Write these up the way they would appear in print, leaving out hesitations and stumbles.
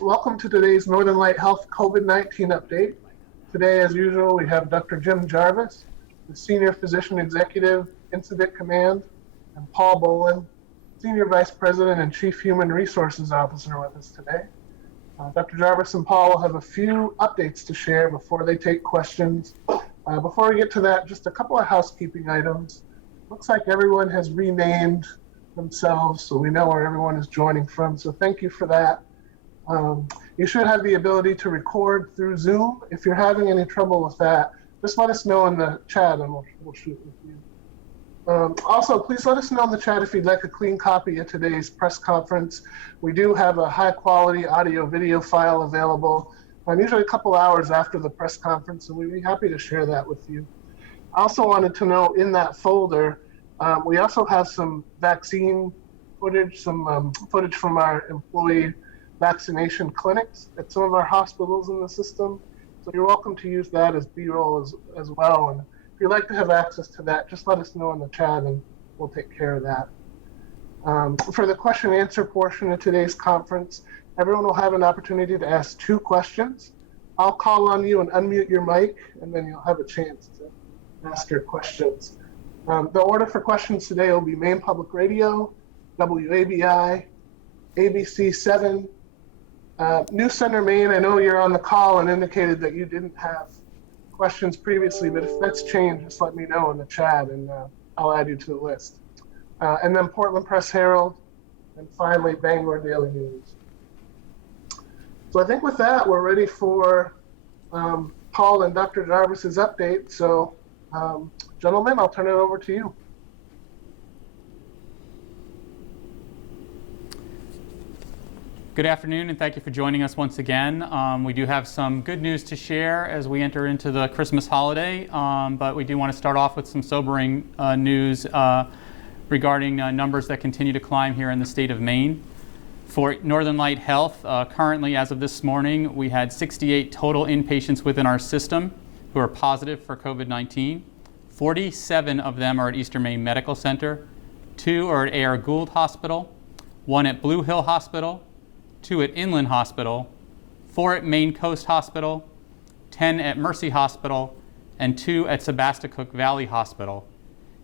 Welcome to today's Northern Light Health COVID-19 update. Today, as usual, we have Dr. Jim Jarvis, the Senior Physician Executive, Incident Command, and Paul Bolin, Senior Vice President and Chief Human Resources Officer with us today. Dr. Jarvis and Paul will have a few updates to share before they take questions. Before we get to that, just a couple of housekeeping items. Looks like everyone has renamed themselves, so we know where everyone is joining from, so thank you for that. You should have the ability to record through Zoom. If you're having any trouble with that, just let us know in the chat and we'll shoot with you. Also, please let us know in the chat if you'd like a clean copy of today's press conference. We do have a high quality audio video file available, usually a couple hours after the press conference, and we'd be happy to share that with you. I also wanted to know in that folder, we also have some vaccine footage, some footage from our employee vaccination clinics at some of our hospitals in the system. So you're welcome to use that as B-roll as well. And if you'd like to have access to that, just let us know in the chat and we'll take care of that. For the question and answer portion of today's conference, everyone will have an opportunity to ask 2 questions. I'll call on you and unmute your mic, and then you'll have a chance to ask your questions. The order for questions today will be Maine Public Radio, WABI, ABC 7, News Center Maine. I know you're on the call and indicated that you didn't have questions previously, but if that's changed, just let me know in the chat and I'll add you to the list. And then Portland Press Herald, and finally Bangor Daily News. So I think with that, we're ready for Paul and Dr. Jarvis's update. So gentlemen, I'll turn it over to you. Good afternoon, and thank you for joining us once again. We do have some good news to share as we enter into the Christmas holiday, but we do want to start off with some sobering news regarding numbers that continue to climb here in the state of Maine. For Northern Light Health, currently as of this morning, we had 68 total inpatients within our system who are positive for COVID-19. 47 of them are at Eastern Maine Medical Center, 2 are at A.R. Gould Hospital, 1 at Blue Hill Hospital, 2 at Inland Hospital, 4 at Maine Coast Hospital, 10 at Mercy Hospital, and 2 at Sebasticook Valley Hospital.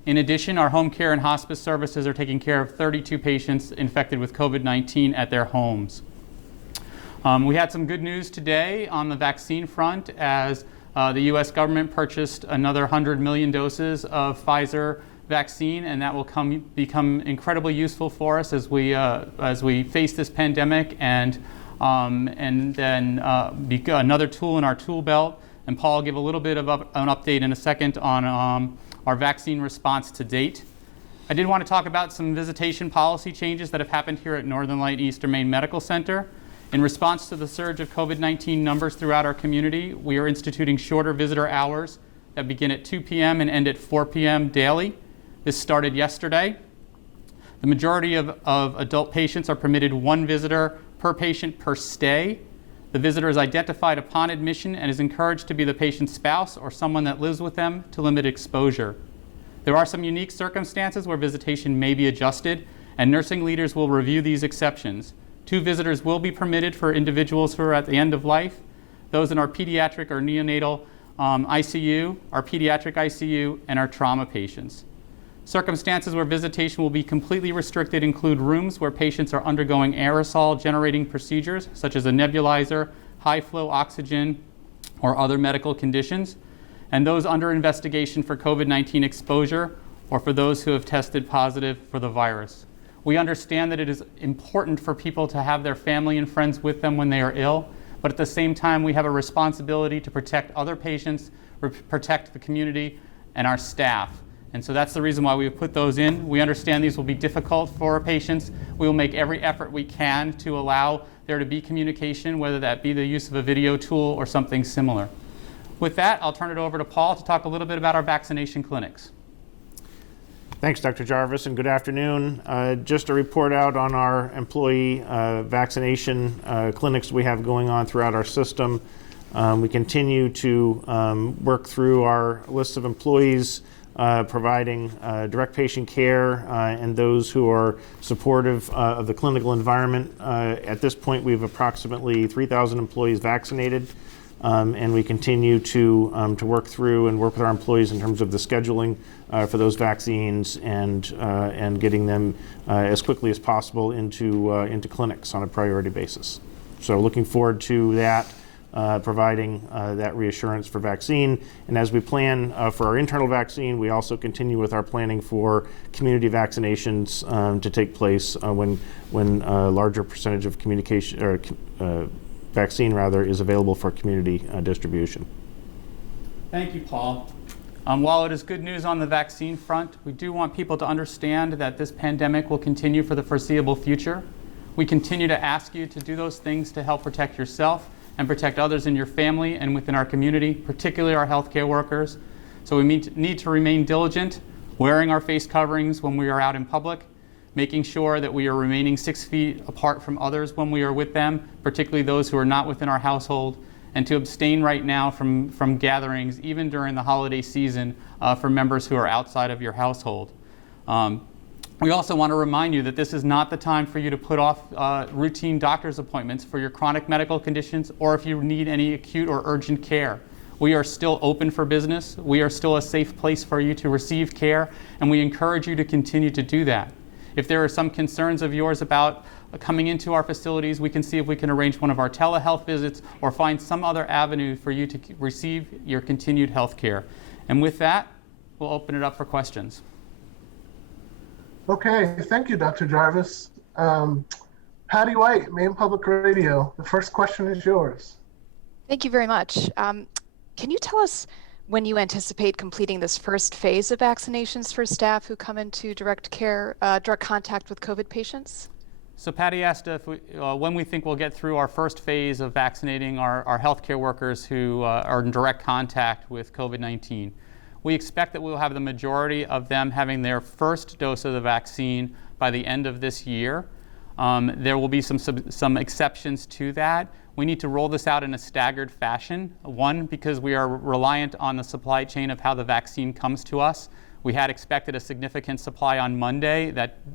In addition, our home care and hospice services are taking care of 32 patients infected with COVID-19 at their homes. We had some good news today on the vaccine front as the U.S. government purchased another 100 million doses of Pfizer vaccine, and that will become incredibly useful for us as we face this pandemic, and then be another tool in our tool belt. And Paul will give a little bit of an update in a second on our vaccine response to date. I did want to talk about some visitation policy changes that have happened here at Northern Light Eastern Maine Medical Center. In response to the surge of COVID-19 numbers throughout our community, we are instituting shorter visitor hours that begin at 2 p.m. and end at 4 p.m. daily. This started yesterday. The majority of adult patients are permitted 1 visitor per patient per stay. The visitor is identified upon admission and is encouraged to be the patient's spouse or someone that lives with them to limit exposure. There are some unique circumstances where visitation may be adjusted, and nursing leaders will review these exceptions. 2 visitors will be permitted for individuals who are at the end of life, those in our pediatric or neonatal ICU, our pediatric ICU, and our trauma patients. Circumstances where visitation will be completely restricted include rooms where patients are undergoing aerosol generating procedures, such as a nebulizer, high flow oxygen, or other medical conditions, and those under investigation for COVID-19 exposure, or for those who have tested positive for the virus. We understand that it is important for people to have their family and friends with them when they are ill, but at the same time, we have a responsibility to protect other patients, protect the community, and our staff. And so that's the reason why we have put those in. We understand these will be difficult for our patients. We will make every effort we can to allow there to be communication, whether that be the use of a video tool or something similar. With that, I'll turn it over to Paul to talk a little bit about our vaccination clinics. Thanks, Dr. Jarvis, and good afternoon. Just to report out on our employee vaccination clinics we have going on throughout our system. We continue to work through our list of employees providing direct patient care and those who are supportive of the clinical environment. At this point, we have approximately 3,000 employees vaccinated, and we continue to work through and work with our employees in terms of the scheduling for those vaccines and getting them as quickly as possible into clinics on a priority basis. So looking forward to that. Providing that reassurance for vaccine. And as we plan for our internal vaccine, we also continue with our planning for community vaccinations to take place when a larger percentage of communication or vaccine rather is available for community distribution. Thank you, Paul. While it is good news on the vaccine front, we do want people to understand that this pandemic will continue for the foreseeable future. We continue to ask you to do those things to help protect yourself and protect others in your family and within our community, particularly our healthcare workers. So we need to remain diligent, wearing our face coverings when we are out in public, making sure that we are remaining 6 feet apart from others when we are with them, particularly those who are not within our household, and to abstain right now from gatherings, even during the holiday season, for members who are outside of your household. We also want to remind you that this is not the time for you to put off routine doctor's appointments for your chronic medical conditions or if you need any acute or urgent care. We are still open for business. We are still a safe place for you to receive care, and we encourage you to continue to do that. If there are some concerns of yours about coming into our facilities, we can see if we can arrange one of our telehealth visits or find some other avenue for you to receive your continued health care. And with that, we'll open it up for questions. Okay, thank you, Dr. Jarvis. Patty White, Maine Public Radio. The first question is yours. Thank you very much. Can you tell us when you anticipate completing this first phase of vaccinations for staff who come into direct contact with COVID patients? So Patty asked if when we think we'll get through our first phase of vaccinating our healthcare workers who are in direct contact with COVID-19. We expect that we'll have the majority of them having their first dose of the vaccine by the end of this year. There will be some exceptions to that. We need to roll this out in a staggered fashion. One, because we are reliant on the supply chain of how the vaccine comes to us. We had expected a significant supply on Monday,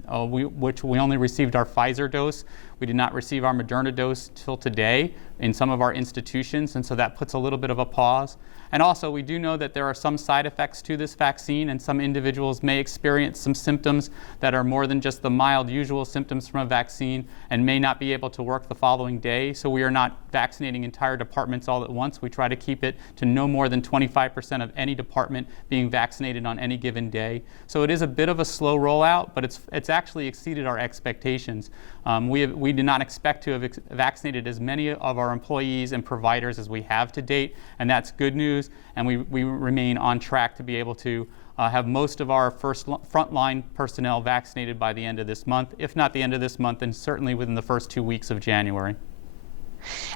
which we only received our Pfizer dose. We did not receive our Moderna dose till today in some of our institutions, and so that puts a little bit of a pause. And also, we do know that there are some side effects to this vaccine, and some individuals may experience some symptoms that are more than just the mild usual symptoms from a vaccine and may not be able to work the following day. So we are not vaccinating entire departments all at once. We try to keep it to no more than 25% of any department being vaccinated on any given day. So it is a bit of a slow rollout, but it's actually exceeded our expectations. We did not expect to have vaccinated as many of our employees and providers as we have to date, and that's good news. And we remain on track to be able to have most of our frontline personnel vaccinated by the end of this month. If not the end of this month, then certainly within the first 2 weeks of January.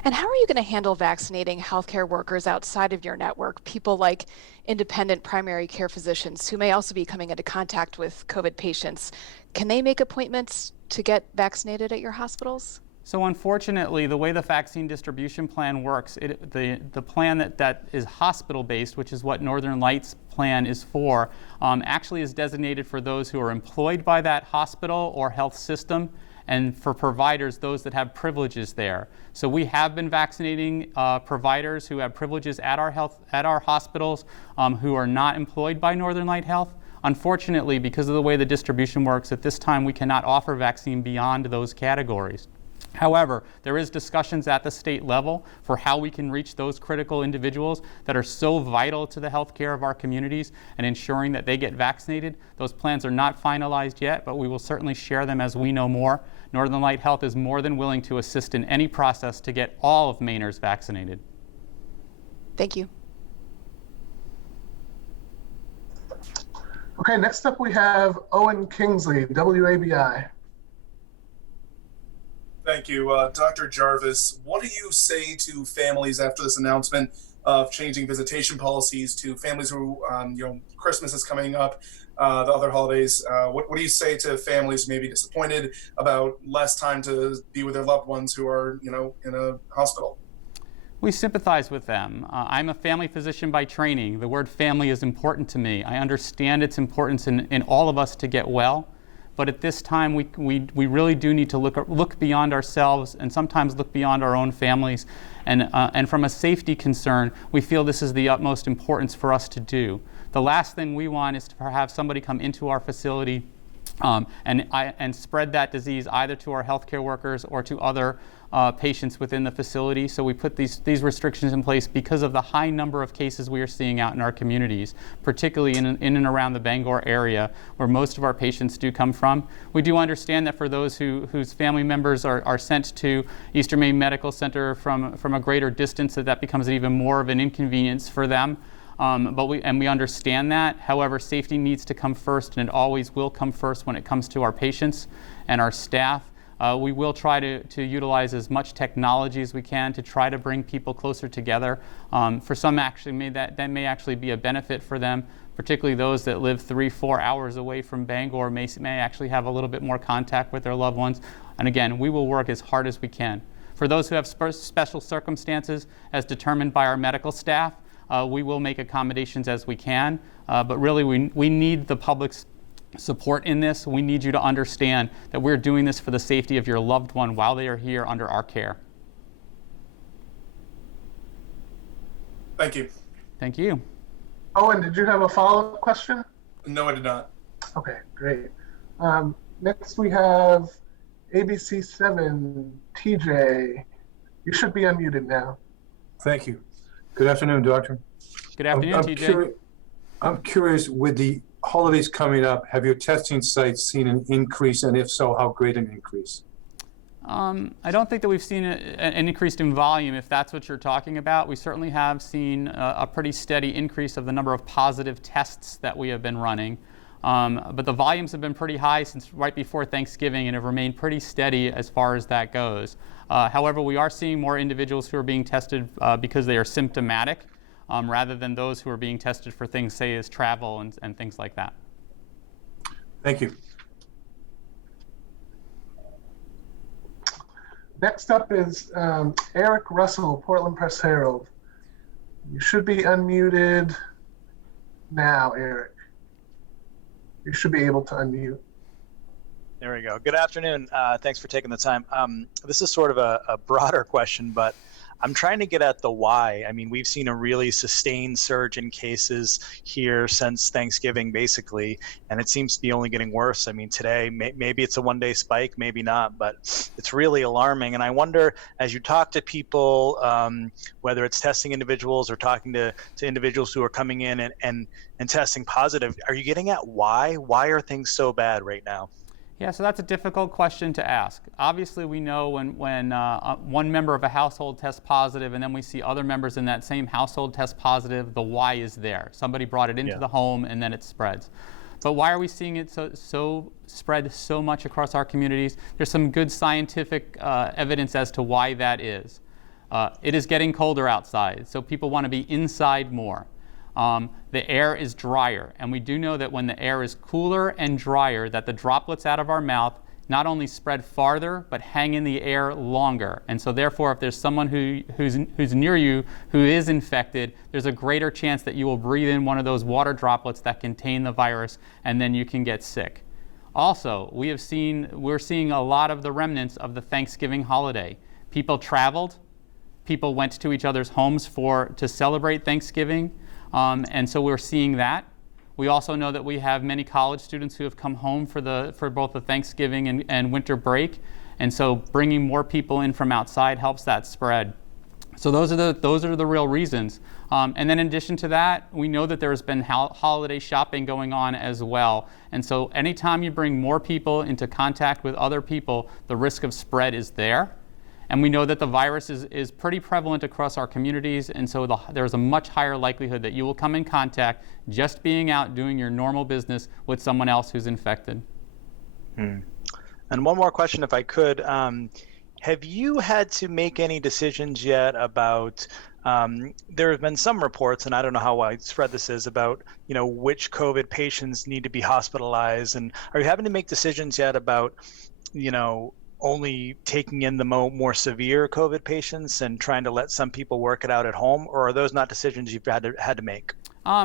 And how are you going to handle vaccinating healthcare workers outside of your network, people like independent primary care physicians who may also be coming into contact with COVID patients? Can they make appointments to get vaccinated at your hospitals? So unfortunately, the way the vaccine distribution plan works, the plan that is hospital-based, which is what Northern Lights plan is for, actually is designated for those who are employed by that hospital or health system, and for providers, those that have privileges there. So we have been vaccinating providers who have privileges at our hospitals who are not employed by Northern Light Health. Unfortunately, because of the way the distribution works, at this time we cannot offer vaccine beyond those categories. However, there is discussions at the state level for how we can reach those critical individuals that are so vital to the health care of our communities and ensuring that they get vaccinated. Those plans are not finalized yet, but we will certainly share them as we know more. Northern Light Health is more than willing to assist in any process to get all of Mainers vaccinated. Thank you. Okay, next up we have Owen Kingsley, WABI. Thank you. Dr. Jarvis, what do you say to families after this announcement of changing visitation policies to families who, Christmas is coming up, the other holidays? What do you say to families maybe disappointed about less time to be with their loved ones who are, in a hospital? We sympathize with them. I'm a family physician by training. The word family is important to me. I understand its importance in all of us to get well. But at this time, we really do need to look beyond ourselves and sometimes look beyond our own families. And from a safety concern, we feel this is the utmost importance for us to do. The last thing we want is to have somebody come into our facility and spread that disease either to our healthcare workers or to other patients within the facility. So we put these restrictions in place because of the high number of cases we are seeing out in our communities, particularly in and around the Bangor area where most of our patients do come from. We do understand that for those whose family members are sent to Eastern Maine Medical Center from a greater distance, that becomes even more of an inconvenience for them. But we understand that. However, safety needs to come first, and it always will come first when it comes to our patients and our staff. We will try to utilize as much technology as we can to try to bring people closer together. For some, actually, that may actually be a benefit for them, particularly those that live 3-4 hours away from Bangor may actually have a little bit more contact with their loved ones. And again, we will work as hard as we can. For those who have special circumstances, as determined by our medical staff, we will make accommodations as we can. But really, we need the public's support in this. We need you to understand that we're doing this for the safety of your loved one while they are here under our care. Thank you. Thank you. Owen, did you have a follow-up question? No, I did not. Okay, great. Next we have ABC7, TJ. You should be unmuted now. Thank you. Good afternoon, Doctor. Good afternoon, TJ. I'm curious, with the holidays coming up, have your testing sites seen an increase, and if so, how great an increase? I don't think that we've seen an increase in volume, if that's what you're talking about. We certainly have seen a pretty steady increase of the number of positive tests that we have been running. But the volumes have been pretty high since right before Thanksgiving and have remained pretty steady as far as that goes. However, we are seeing more individuals who are being tested because they are symptomatic rather than those who are being tested for things, say, as travel and things like that. Thank you. Next up is Eric Russell, Portland Press Herald. You should be unmuted now, Eric. You should be able to unmute. There we go. Good afternoon. Thanks for taking the time. This is sort of a broader question, but I'm trying to get at the why. I mean, we've seen a really sustained surge in cases here since Thanksgiving, basically, and it seems to be only getting worse. I mean, today, maybe it's a one-day spike, maybe not, but it's really alarming. And I wonder, as you talk to people, whether it's testing individuals or talking to individuals who are coming in and testing positive, are you getting at why? Why are things so bad right now? Yeah, so that's a difficult question to ask. Obviously, we know when one member of a household tests positive and then we see other members in that same household test positive, the why is there. Somebody brought it into the home and then it spreads. But why are we seeing it so spread so much across our communities? There's some good scientific evidence as to why that is. It is getting colder outside, so people want to be inside more. The air is drier, and we do know that when the air is cooler and drier, that the droplets out of our mouth not only spread farther, but hang in the air longer. And so therefore, if there's someone who's near you who is infected, there's a greater chance that you will breathe in one of those water droplets that contain the virus, and then you can get sick. Also, we're seeing a lot of the remnants of the Thanksgiving holiday. People traveled, people went to each other's homes to celebrate Thanksgiving. And so we're seeing that. We also know that we have many college students who have come home for both the Thanksgiving and winter break. And so bringing more people in from outside helps that spread. So those are the real reasons. And then in addition to that, we know that there has been holiday shopping going on as well. And so anytime you bring more people into contact with other people, the risk of spread is there. And we know that the virus is pretty prevalent across our communities, and so there's a much higher likelihood that you will come in contact just being out doing your normal business with someone else who's infected. And one more question, if I could. Have you had to make any decisions yet about, there have been some reports, and I don't know how widespread this is, about which COVID patients need to be hospitalized, and are you having to make decisions yet about only taking in the more severe COVID patients and trying to let some people work it out at home, or are those not decisions you've had to make?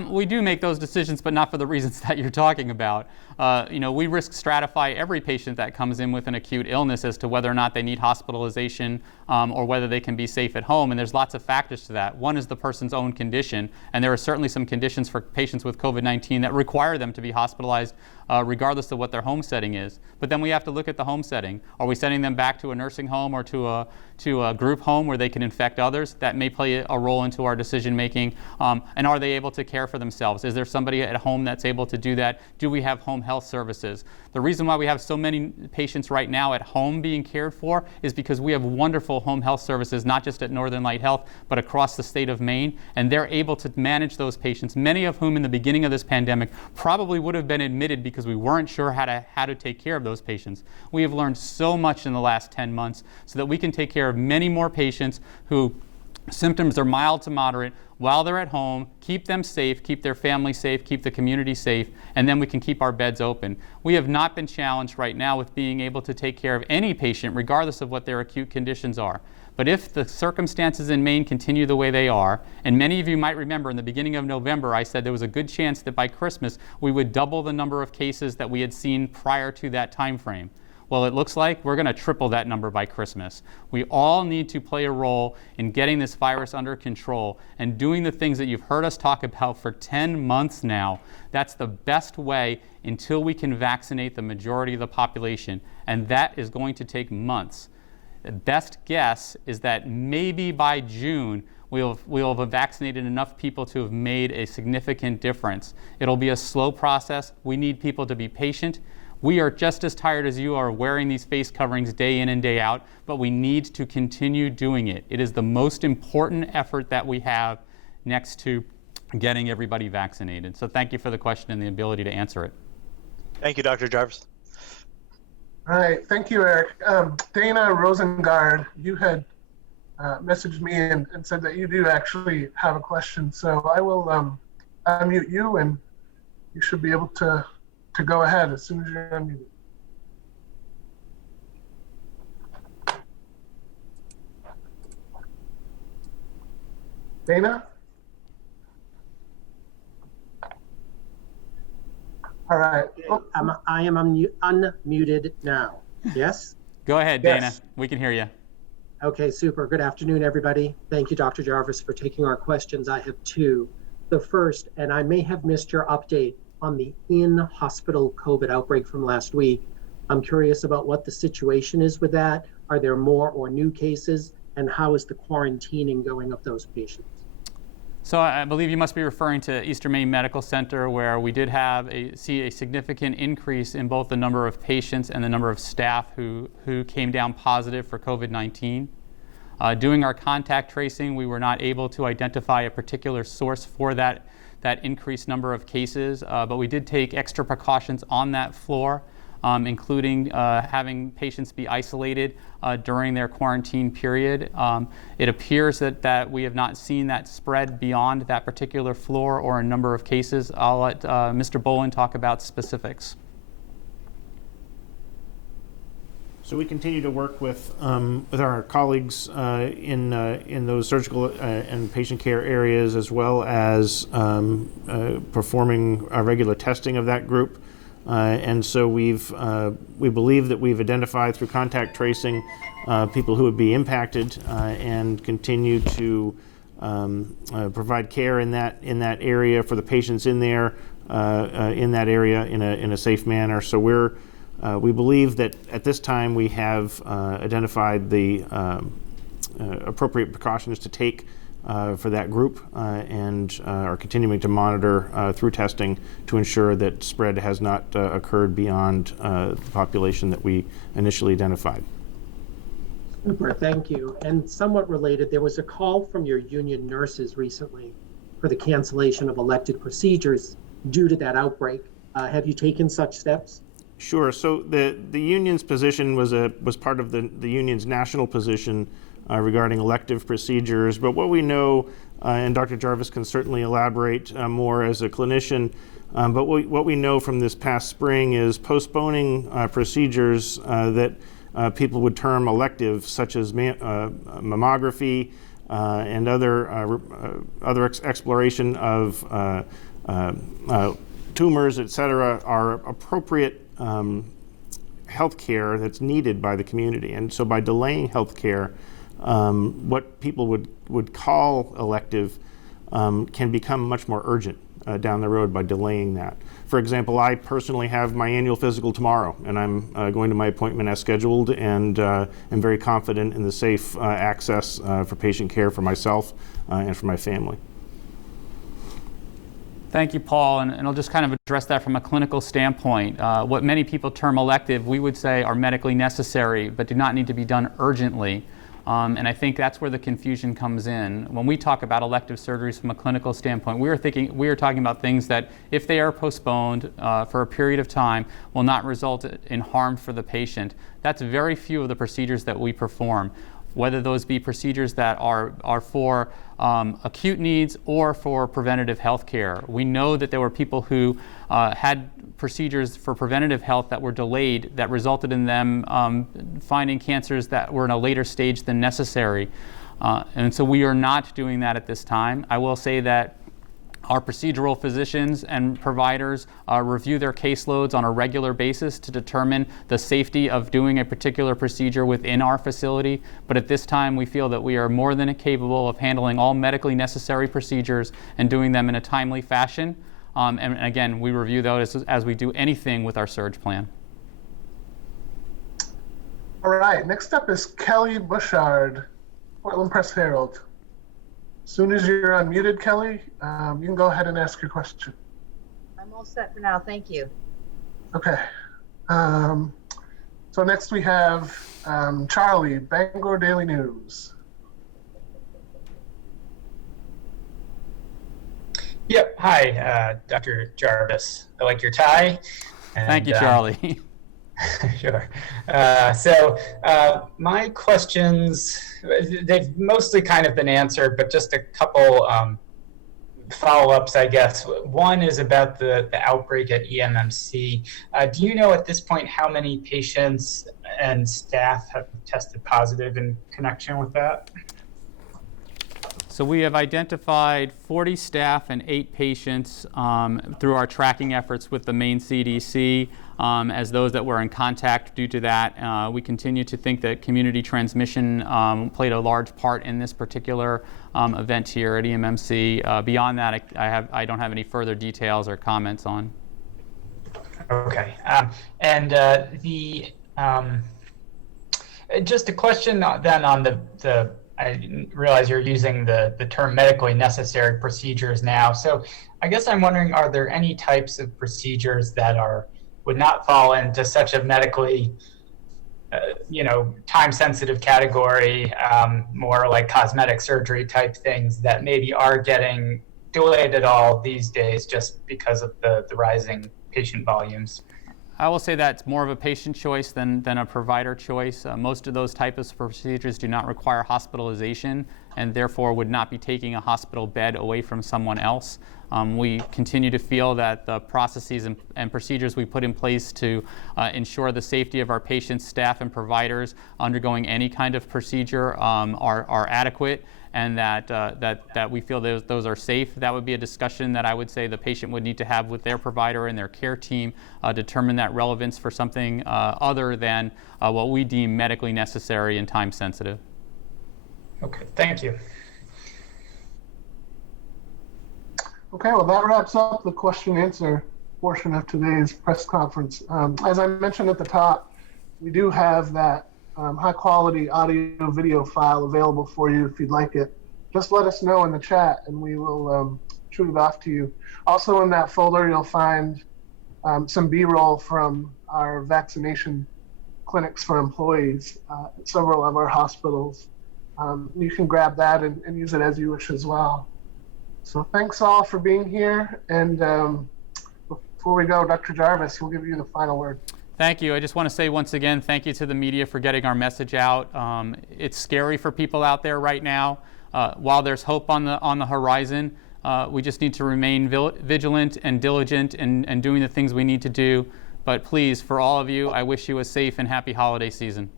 We do make those decisions, but not for the reasons that you're talking about. We risk stratify every patient that comes in with an acute illness as to whether or not they need hospitalization or whether they can be safe at home. And there's lots of factors to that. One is the person's own condition, and there are certainly some conditions for patients with COVID-19 that require them to be hospitalized regardless of what their home setting is. But then we have to look at the home setting. Are we sending them back to a nursing home or to a group home where they can infect others? That may play a role into our decision making. And are they able to care for themselves? Is there somebody at home that's able to do that? Do we have home health services? The reason why we have so many patients right now at home being cared for is because we have wonderful home health services, not just at Northern Light Health, but across the state of Maine, and they're able to manage those patients, many of whom in the beginning of this pandemic probably would have been admitted because we weren't sure how to take care of those patients. We have learned so much in the last 10 months so that we can take care of many more patients who symptoms are mild to moderate while they're at home, keep them safe, keep their family safe, keep the community safe, and then we can keep our beds open. We have not been challenged right now with being able to take care of any patient regardless of what their acute conditions are. But if the circumstances in Maine continue the way they are, and many of you might remember in the beginning of November I said there was a good chance that by Christmas we would double the number of cases that we had seen prior to that time frame. Well, it looks like we're going to triple that number by Christmas. We all need to play a role in getting this virus under control and doing the things that you've heard us talk about for 10 months now. That's the best way until we can vaccinate the majority of the population, and that is going to take months. The best guess is that maybe by June, we'll have vaccinated enough people to have made a significant difference. It'll be a slow process. We need people to be patient. We are just as tired as you are wearing these face coverings day in and day out, but we need to continue doing it. It is the most important effort that we have next to getting everybody vaccinated. So thank you for the question and the ability to answer it. Thank you, Dr. Jarvis. All right, thank you, Eric. Dana Rosengard, you had messaged me and said that you do actually have a question. So I will unmute you, and you should be able to go ahead as soon as you're unmuted. Dana? All right. Oh, I am unmuted now. Yes? Go ahead, Yes. Dana. We can hear you. Okay, super. Good afternoon, everybody. Thank you, Dr. Jarvis, for taking our questions. I have two. The first, and I may have missed your update on the in-hospital COVID outbreak from last week. I'm curious about what the situation is with that. Are there more or new cases? And how is the quarantining going of those patients? So I believe you must be referring to Eastern Maine Medical Center, where we did see a significant increase in both the number of patients and the number of staff who came down positive for COVID-19. Doing our contact tracing, we were not able to identify a particular source for that increased number of cases, but we did take extra precautions on that floor, including having patients be isolated during their quarantine period. It appears that we have not seen that spread beyond that particular floor or a number of cases. I'll let Mr. Bolin talk about specifics. So we continue to work with our colleagues in those surgical and patient care areas, as well as performing regular testing of that group. And so we believe that we've identified through contact tracing people who would be impacted and continue to provide care in that area for the patients in there in that area in a safe manner. So we believe that at this time we have identified the appropriate precautions to take for that group and are continuing to monitor through testing to ensure that spread has not occurred beyond the population that we initially identified. Super, thank you. And somewhat related, there was a call from your union nurses recently for the cancellation of elected procedures due to that outbreak. Have you taken such steps? Sure. So the union's position was part of the union's national position regarding elective procedures. But what we know, and Dr. Jarvis can certainly elaborate more as a clinician, but what we know from this past spring is postponing procedures that people would term elective, such as mammography and other exploration of tumors, et cetera, are appropriate health care that's needed by the community. And so by delaying health care, what people would call elective can become much more urgent down the road by delaying that. For example, I personally have my annual physical tomorrow, and I'm going to my appointment as scheduled, and am very confident in the safe access for patient care for myself and for my family. Thank you, Paul, and I'll just kind of address that from a clinical standpoint. What many people term elective, we would say are medically necessary, but do not need to be done urgently. And I think that's where the confusion comes in. When we talk about elective surgeries from a clinical standpoint, we are talking about things that, if they are postponed for a period of time, will not result in harm for the patient. That's very few of the procedures that we perform, whether those be procedures that are for acute needs or for preventative health care. We know that there were people who had procedures for preventative health that were delayed that resulted in them finding cancers that were in a later stage than necessary. And so we are not doing that at this time. I will say that our procedural physicians and providers review their caseloads on a regular basis to determine the safety of doing a particular procedure within our facility. But at this time, we feel that we are more than capable of handling all medically necessary procedures and doing them in a timely fashion. And again, we review those as we do anything with our surge plan. All right, next up is Kelly Bushard, Portland Press Herald. As soon as you're unmuted, Kelly, you can go ahead and ask your question. I'm all set for now, thank you. Okay. So next we have Charlie, Bangor Daily News. Yep. Hi, Dr. Jarvis. I like your tie. And, Thank you, Charlie. Sure. My questions, they've mostly kind of been answered, but just a couple follow-ups, I guess. One is about the outbreak at EMMC. Do you know at this point how many patients and staff have tested positive in connection with that? So we have identified 40 staff and 8 patients through our tracking efforts with the main CDC as those that were in contact due to that. We continue to think that community transmission played a large part in this particular event here at EMMC. Beyond that, I don't have any further details or comments on. Okay. Just a question then on the I realize you're using the term medically necessary procedures now. So I guess I'm wondering, are there any types of procedures that would not fall into such a medically, time-sensitive category, more like cosmetic surgery type things that maybe are getting delayed at all these days just because of the rising patient volumes? I will say that's more of a patient choice than a provider choice. Most of those types of procedures do not require hospitalization and therefore would not be taking a hospital bed away from someone else. We continue to feel that the processes and procedures we put in place to ensure the safety of our patients, staff, and providers undergoing any kind of procedure are adequate, and that we feel those are safe. That would be a discussion that I would say the patient would need to have with their provider and their care team, determine that relevance for something other than what we deem medically necessary and time sensitive. Okay, thank you. Okay, well, that wraps up the question and answer portion of today's press conference. As I mentioned at the top, we do have that high quality audio video file available for you if you'd like it. Just let us know in the chat and we will shoot it off to you. Also in that folder, you'll find some B-roll from our vaccination clinics for employees at several of our hospitals. You can grab that and use it as you wish as well. So thanks all for being here. And before we go, Dr. Jarvis, we'll give you the final word. Thank you. I just want to say once again, thank you to the media for getting our message out. It's scary for people out there right now. While there's hope on the horizon, we just need to remain vigilant and diligent and doing the things we need to do. But please, for all of you, I wish you a safe and happy holiday season.